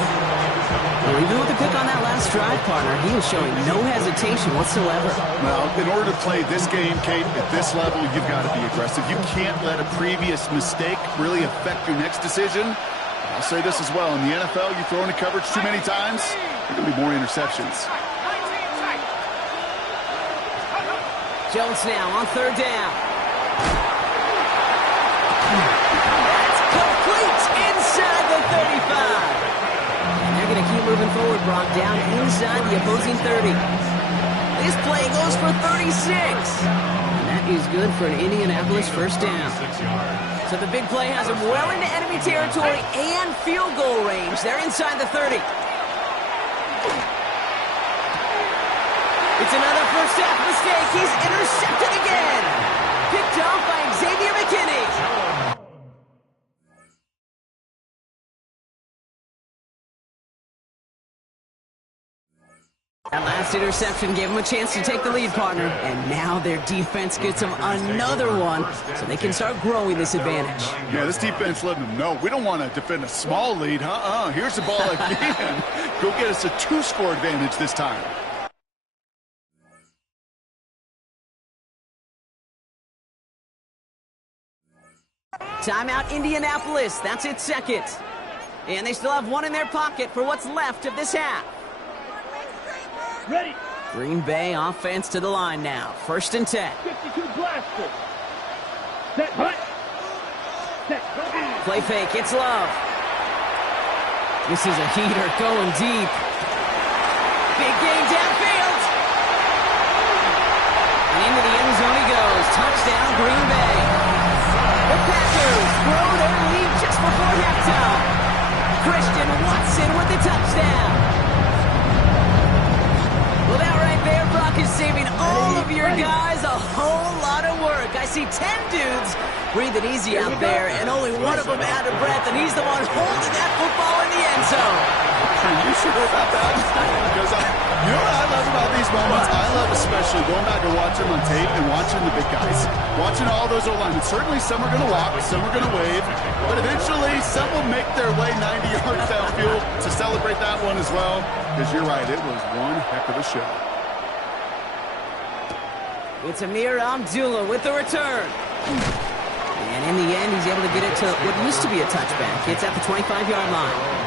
Well, even with the pick on that last drive, partner, he was showing no hesitation whatsoever. Well, in order to play this game, Kate, at this level, you've got to be aggressive. You can't let a previous mistake really affect your next decision. I'll say this as well. In the NFL, you throw into coverage too many times, there are going to be more interceptions. Jones now on 3rd down. That's complete inside the 35. And they're going to keep moving forward, Brock, down inside the opposing 30. This play goes for 36. And that is good for an Indianapolis 1st down. So the big play has them well into enemy territory and field goal range. They're inside the 30. It's another first half mistake. He's intercepted again. Picked off by Xavier McKinney. That last interception gave them a chance to take the lead, partner. And now their defense gets them another one so they can start growing this advantage. Yeah, this defense letting them know we don't want to defend a small lead. Here's the ball again. Go get us a 2-score advantage this time. Timeout Indianapolis. That's its 2nd. And they still have one in their pocket for what's left of this half. Ready. Green Bay offense to the line now. 1st and 10. 52 blaster. Set, hut. Set, hut. Play fake, it's Love. This is a heater going deep. Big gain downfield. And into the end zone he goes. Touchdown, Green Bay. The Packers grow their lead just before halftime. Christian Watson with the touchdown. Well, that right there, Brock, is saving all of your guys a whole lot of work. I see 10 dudes breathing easy out there, and only one of them out of breath, and he's the one holding that football in the end zone. Are you sure about that? Because you know what I love about these moments? I love especially going back and watching them on tape and watching the big guys. Watching all those O-linemen. Certainly some are going to walk, some are going to wave, but eventually some will make their way 90 yards downfield to celebrate that one as well. Because you're right, it was one heck of a show. It's Amir Abdullah with the return. And in the end, he's able to get it to what used to be a touchback. It's at the 25-yard line.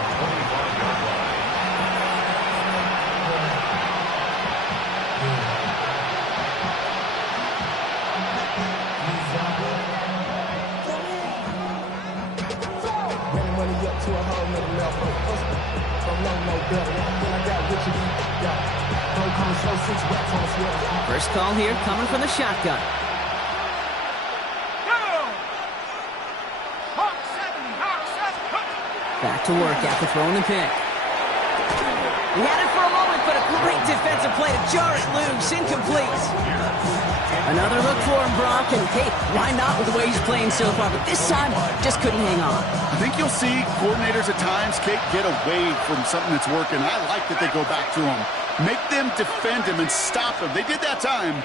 First call here coming from the shotgun. Back to work after throwing the pick. He had it for a moment, but a great defensive play to jar it loose. Incomplete. Another look for him, Brock, and hey, why not with the way he's playing so far? But this time, just couldn't hang on. I think you'll see coordinators at times, Kate, get away from something that's working. I like that they go back to him. Make them defend him and stop him. They did that time.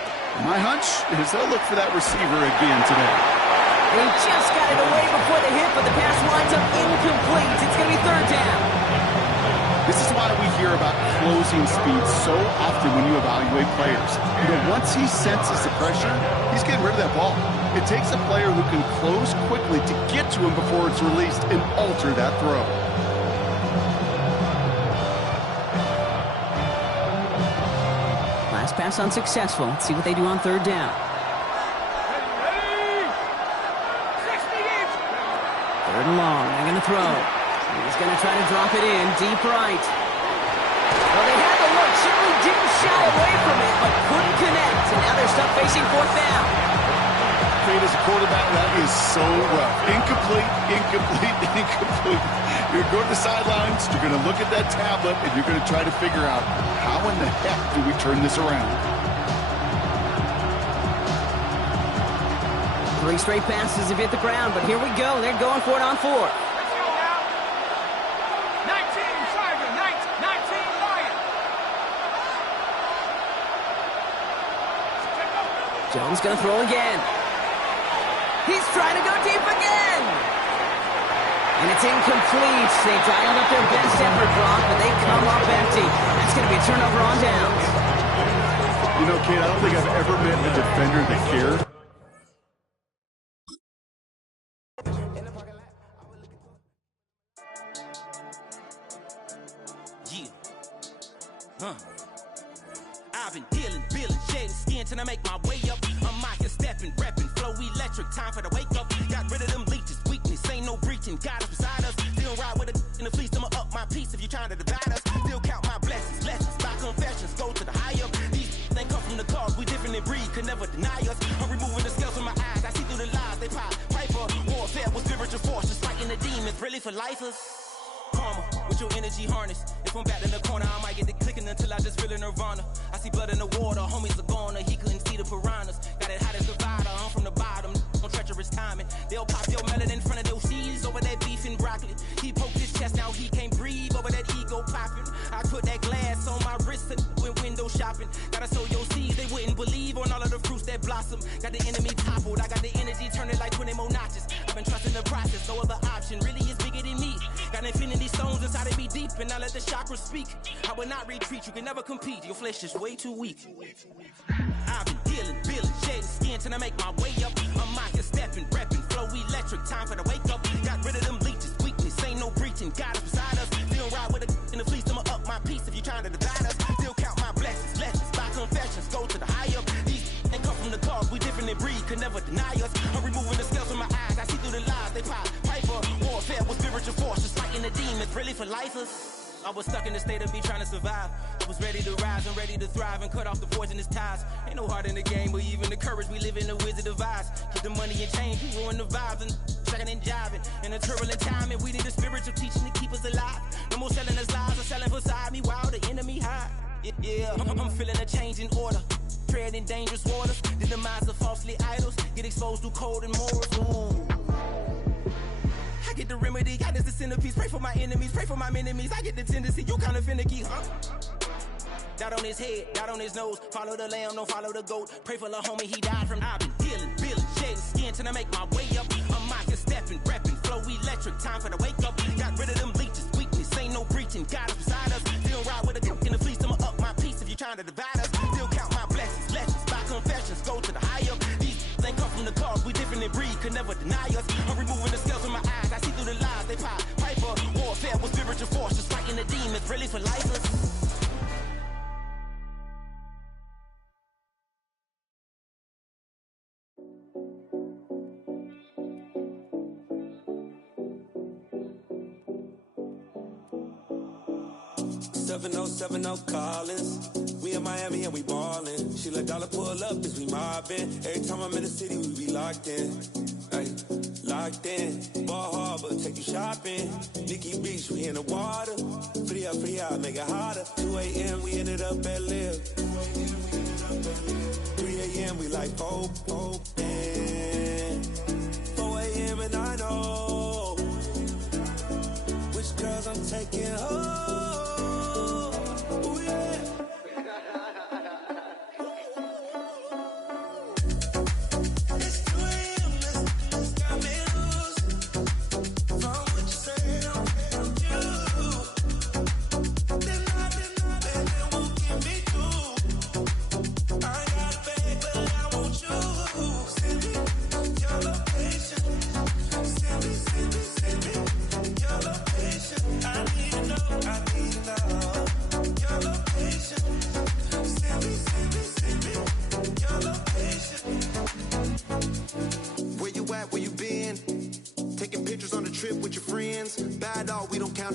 My hunch is they'll look for that receiver again today. He just got it away before the hit, but the pass winds up incomplete. It's going to be 3rd down. This is why we hear about closing speed so often when you evaluate players. You know, once he senses the pressure, he's getting rid of that ball. It takes a player who can close quickly to get to him before it's released and alter that throw. Last pass unsuccessful. Let's see what they do on 3rd down. 3rd and long. They're going to throw. He's going to try to drop it in deep right. Well, they had the look. Certainly didn't shy away from it, but couldn't connect. And now they're stuck facing 4th down. Kate, as a quarterback, that is so rough. Incomplete, incomplete, incomplete. You're going to the sidelines, you're going to look at that tablet, and you're going to try to figure out how in the heck do we turn this around. 3 straight passes have hit the ground, but here we go. They're going for it on 4th. Jones going to throw again. He's trying to go deep again. And it's incomplete. They dialed up their best effort, Brock, but they come up empty. That's going to be a turnover on downs. You know, Kate, I don't think I've ever met a defender that cared. I've been dealing, shedding skin till I make my way up. I'm out here stepping, repping, flow electric, time for the wake up. Got rid of them leeches, weakness, ain't no breaching. God is beside us, still ride with a in the fleece. I'ma up my piece if you're trying to divide us. Still count my blessings, lessons, my confessions, go to the higher. These they come from the cause, we different in breed, could never deny us. I'm removing the scales from my eyes, I see through the lies they pop. Piper, warfare with spiritual forces, fighting the demons, really for lifers. Karma, with your energy harness. If I'm back in the corner, I might get the clicking until I just feel a nirvana. I see blood in the water, homies are gone, he couldn't see the piranhas. Got it hot as divider, I'm from the bottom, on treacherous timing. They'll pop your melon in front of those seeds over that beef and broccoli. He poked his chest, now he can't breathe over that ego popping. I put that glass on my wrist and went window shopping. Gotta sow your seeds, they wouldn't believe on all of the fruits that blossom. Got the enemy toppled, I got the energy turning like 20 more notches. I've been trusting the process, no other option really is bigger than me. Got infinity stones inside of me deep, and I let the chakras speak. I will not retreat, you can never compete, your flesh is way too weak. I've been dealing, shedding skin till I make my way up. I'm out here stepping, repping, flow electric, time for the wake up. Got rid of them leeches, weakness, ain't no breaching, God is could never deny us. I'm removing the scales from my eyes. I see through the lies they pop. Piper, warfare with spiritual forces, fighting the demons, really for lifers. I was stuck in the state of me trying to survive. I was ready to rise and ready to thrive and cut off the poisonous ties. Ain't no heart in the game, but even the courage we live in the Wizard of Oz. Get the money and change, we ruin the vibes and sucking and jiving. In a turbulent time, and we need a spiritual teaching to keep us alive. No more selling us lies or selling beside me while the enemy hide. Yeah, I'm feeling a change in order. Treading dangerous waters. The demise of falsely idols. Get exposed through code and morals. Ooh. I get the remedy, God is the centerpiece. Pray for my enemies, pray for my enemies. I get the tendency, you kinda finicky, huh? Dot on his head, dot on his nose. Follow the lamb, don't follow the goat. Pray for the homie, he died from. I've been healing, building, shedding skin till I make my way up. I'm mocking, stepping, repping, flow electric. Time for the wake up. Got rid of them leeches, weakness, ain't no breaching. God is beside us. Still ride with a cook in the fleece. I'ma up my piece if you're trying to divide us. Still count my blessings, legends, by confessions. Go to the high up. These ain't come from the cause, we different in breed, could never deny us. I'm removing the scales from my eyes. I see through the lies they pop. Piper, warfare with spiritual forces, fighting the demons, really for lifers. No Collins. We in Miami and we ballin'. She let dollar pull up as we mobbin'. Every time I'm in the city, we be locked in. Ay, locked in. Ball Harbor, take you shopping. Nikki Beach, we in the water. Free up, make it hotter. 2 a.m. we ended up at Live. 3 a.m. we like Pope. 4 a.m. and I know which girls I'm taking home.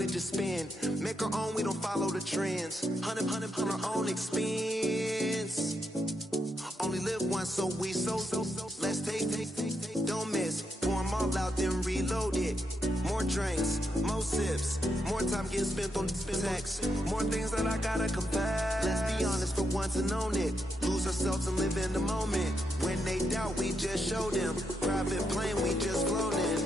Just spin, make our own, we don't follow the trends. 100 on our own expense. Only live once, so we so. Let's take, don't miss. Pour them all out, then reload it. More drinks, more sips, more time getting spent on text. More things that I gotta confess. Let's be honest for once and own it. Lose ourselves and live in the moment. When they doubt, we just show them. Private plane, we just floating.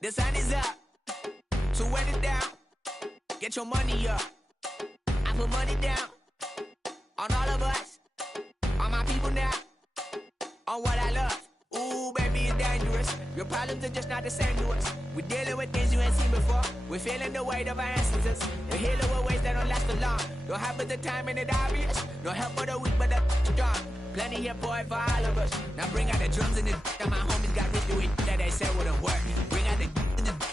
The sun is up, so run it down. Get your money up. I put money down on all of us, on my people now, on what I love. Ooh, baby, it's dangerous. Your problems are just not the same to us. We're dealing with things you ain't seen before. We're feeling the weight of our ancestors. We're healing with ways that don't last for long. Don't have but the time and it obvious. No help for the weak, but the strong. Plenty here for it for all of us. Now bring out the drums and the and my homies got rich to it that they said wouldn't work. Bring out the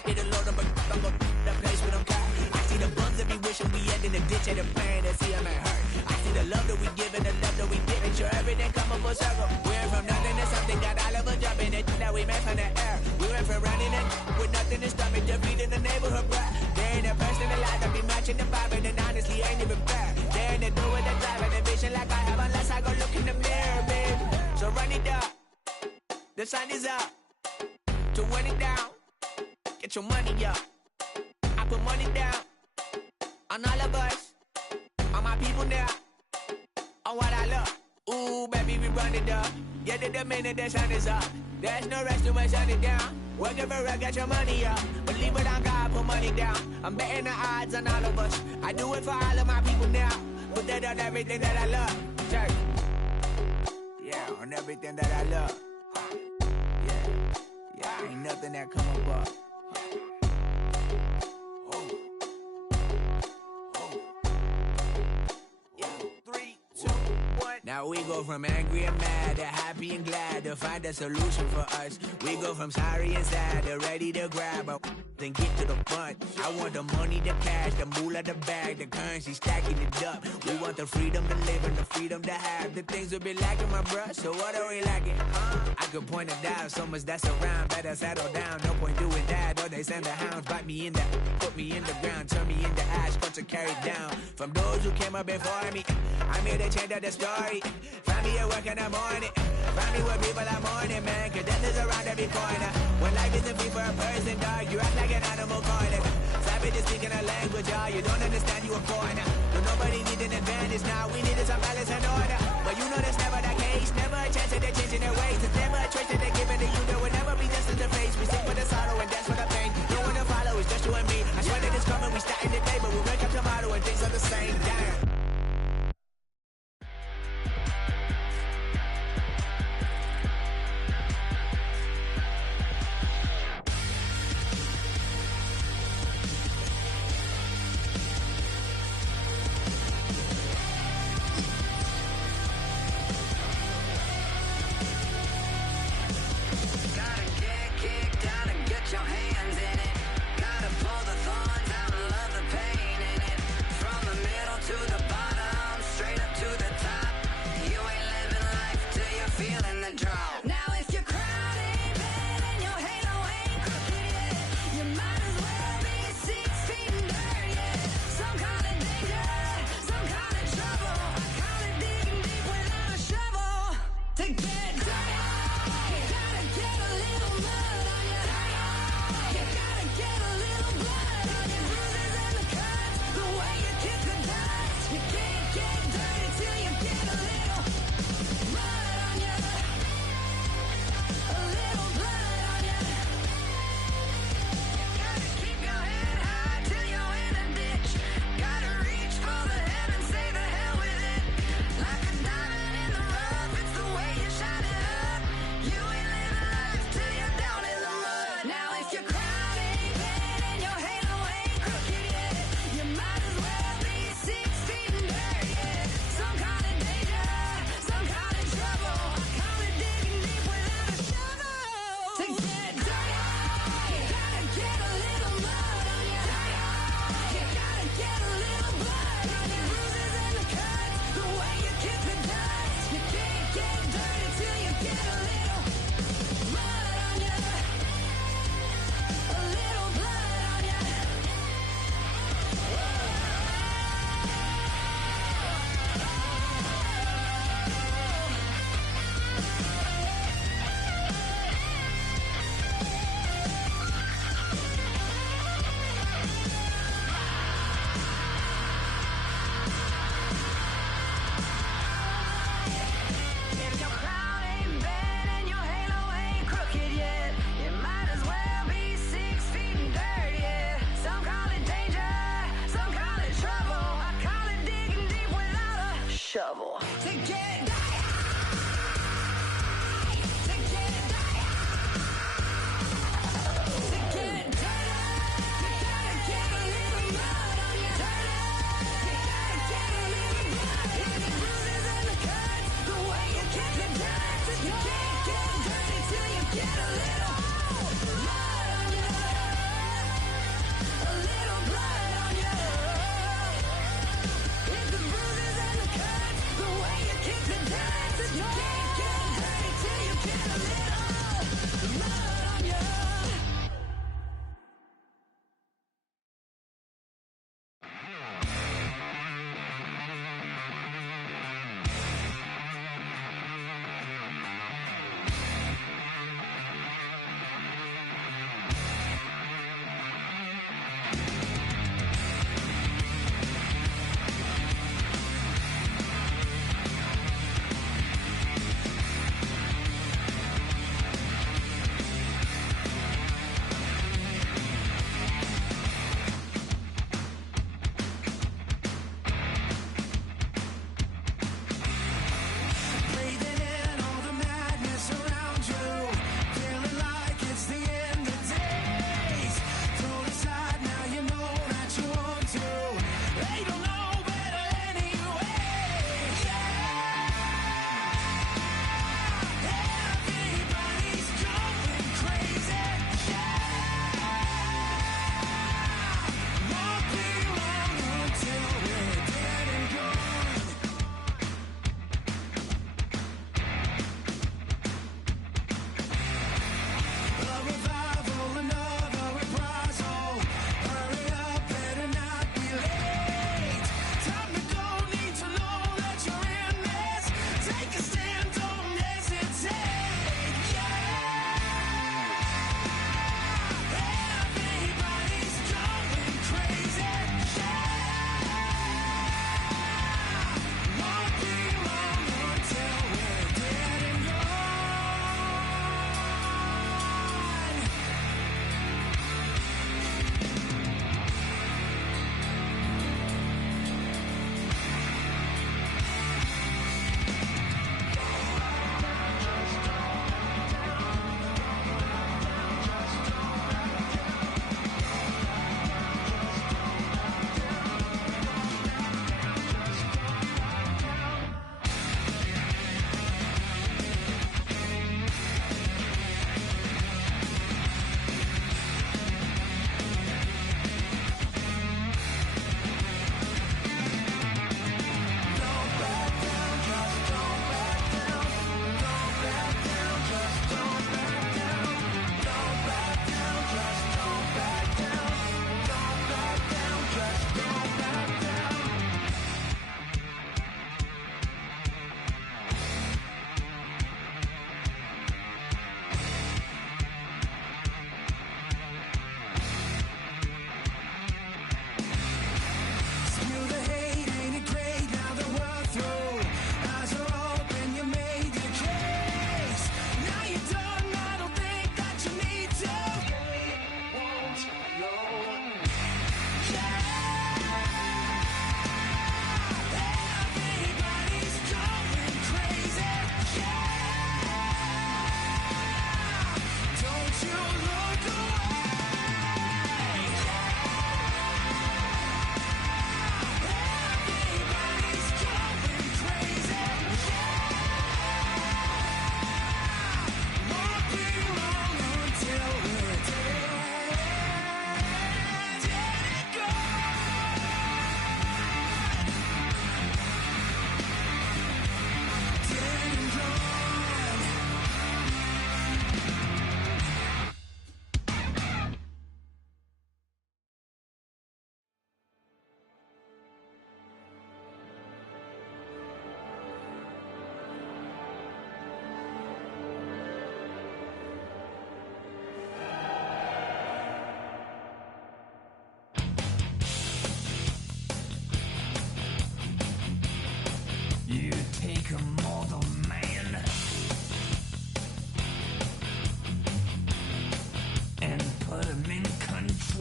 and the load up, I'm gonna the place with them cut. I see the bums that be wishing we end in the ditch and the pain that see them ain't hurt. I see the love that we give and the love that we give. Make sure everything come up full circle. We're from nothing to something, got all of us jumping it that we made from the air. We went from running it with nothing to stomach, just beating the neighborhood bruh. There ain't a person alive that be matching the vibe, and honestly ain't even fair. There ain't a door with the drive and a vision like I have unless I go look in the mirror, babe. So run it up, the sun is up, to run it down. Get get your money up. I put money down on all of us, on my people now, on what I love. Ooh, baby, we run it up. Get it the minute the sun is up. There's no rest to shut it down. Working for it, get your money up. Believe it on God, put money down. I'm betting the odds on all of us. I do it for all of my people now. Put that on everything that I love. Church. Yeah, on everything that I love. Yeah, ain't nothing that come above. Now we go from angry and mad to happy and glad to find a solution for us. We go from sorry and sad to ready to grab up and get to the front. I want the money, the cash, the moolah, the bag, the currency, stacking it up. We want the freedom to live and the freedom to have the things we be lacking, my bruh. So what are we lacking? I could point it out, so much that's around. Better settle down, no point doing that. Or they send the hounds, bite me in the, put me in the ground, turn me into ash, cut to carry down. From those who came up before me, I'm here to change up the story. Find me at work in the morning. Find me with people I'm morning, man. Cause death is around every corner. When life isn't free for a person, dog, you act like an animal corner. Savage is speaking a language, y'all. You don't understand, you a foreigner. But nobody needs an advantage now. We needed some balance and order. But you know that's never the case. Never a chance that they're changing their ways. It's never a choice that they're giving to you. There will never be justice to face. We sing for the sorrow and dance for the pain. No one to follow, it's just you and me. I swear that it's coming, we starting today, but we wake up tomorrow and things are the same. Damn. Your hands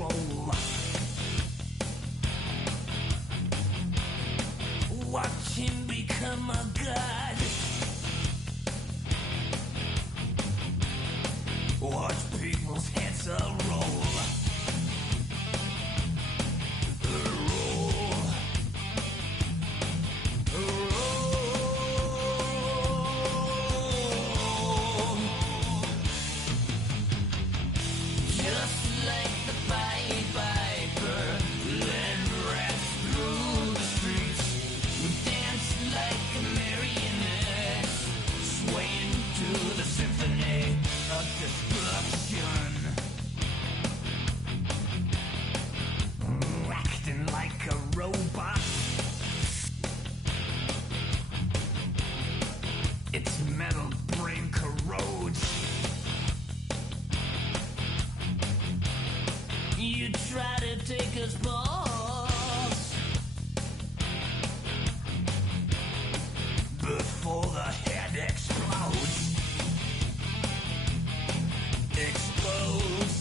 control. Watch him become a god. Watch people's heads roll. Acting like a robot. Its metal brain corrodes. You try to take us balls before the head explodes. Explodes.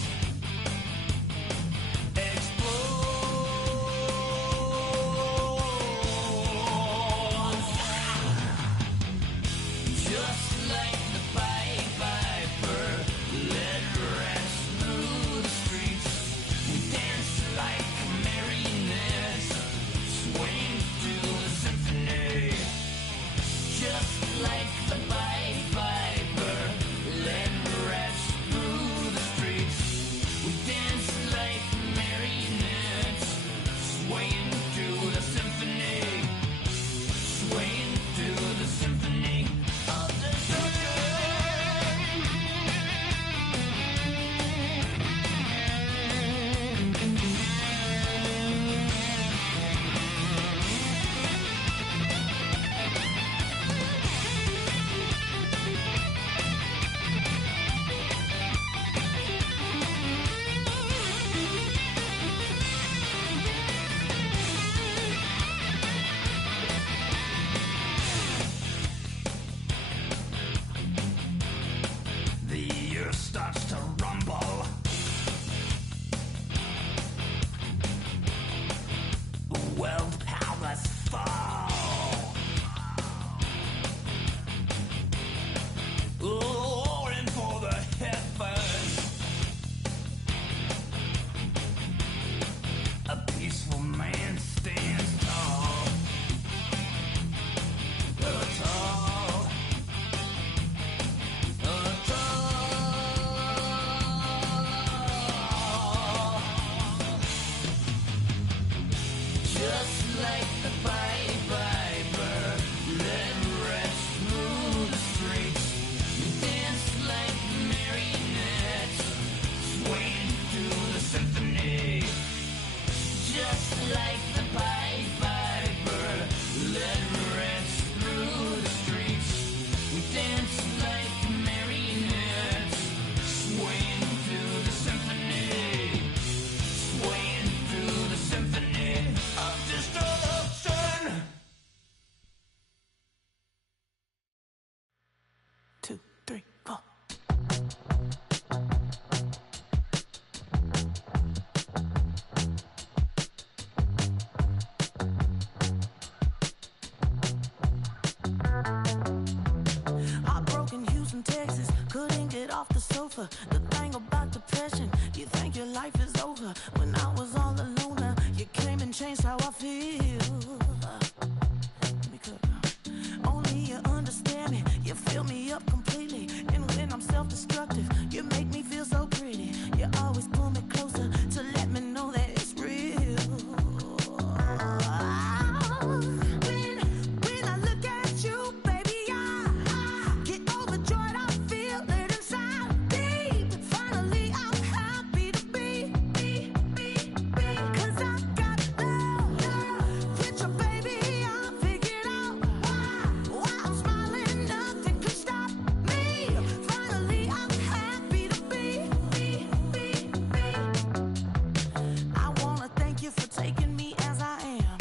Just like the Pied Piper, led rats through the streets. We dance like marionettes, swing to the symphony. Just like the Pied Piper, led rats through the streets. We dance like marionettes, swaying to the symphony. Swaying to the symphony of destruction. The earth starts to rumble. World powers fall. Roaring for the heavens. A peaceful man stands tall. Tall. Just like the Pied Piper, led rats through the streets. We dance like marionettes, swaying to the symphony. Just like the Pied Piper, led rats through the streets. We dance like marionettes, swaying to the symphony. Swaying to the symphony of destruction. 2, 3, 4. Heartbroken Houston, Texas, couldn't get off the sofa. The thing about depression, you think your life is over. When I was all alone, you came and changed how I feel. Let me cook now. Only you understand me, you fill me up completely. And when I'm self-destructive, you make me feel so pretty. You always pull me closer to let me know that it's real. When I look at you, baby, I get overjoyed. I feel it inside me. Finally, I'm happy to be. 'Cause I got love with your baby. I figured out why I'm smiling. Nothing could stop me. Finally, I'm happy to be. I wanna thank you for taking me as I am.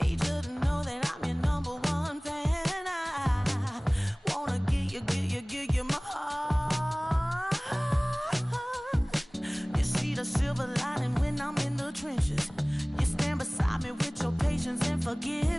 Need you to know that I'm your number one fan. I wanna give you my heart. You see the silver lining when forgive.